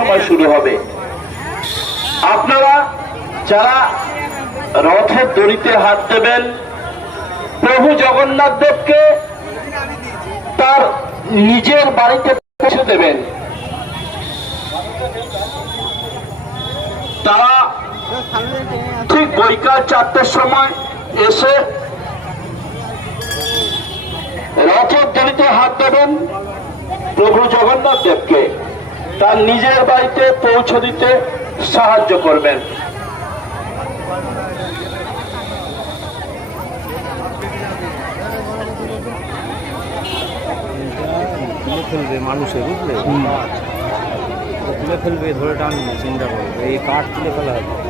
সময় শুরু হবে। আপনারা যারা রথের দড়িতে হাত দেবেন, প্রভু জগন্নাথ দেবকে তার নিজের বাড়িতে পৌঁছে দেবেন। তারা ঠিক বৈকাল 4টের সময় এসে রথের দড়িতে হাত দেবেন, প্রভু জগন্নাথ দেবকে তার নিজের বাড়িতে পৌঁছে দিতে সাহায্য করবেন। তুলে ফেলবে মানুষের, বুঝলে? তুলে ফেলবে, ধরে টানবে, চিন্তা করবে, এই কাঠ তুলে ফেলা হবে।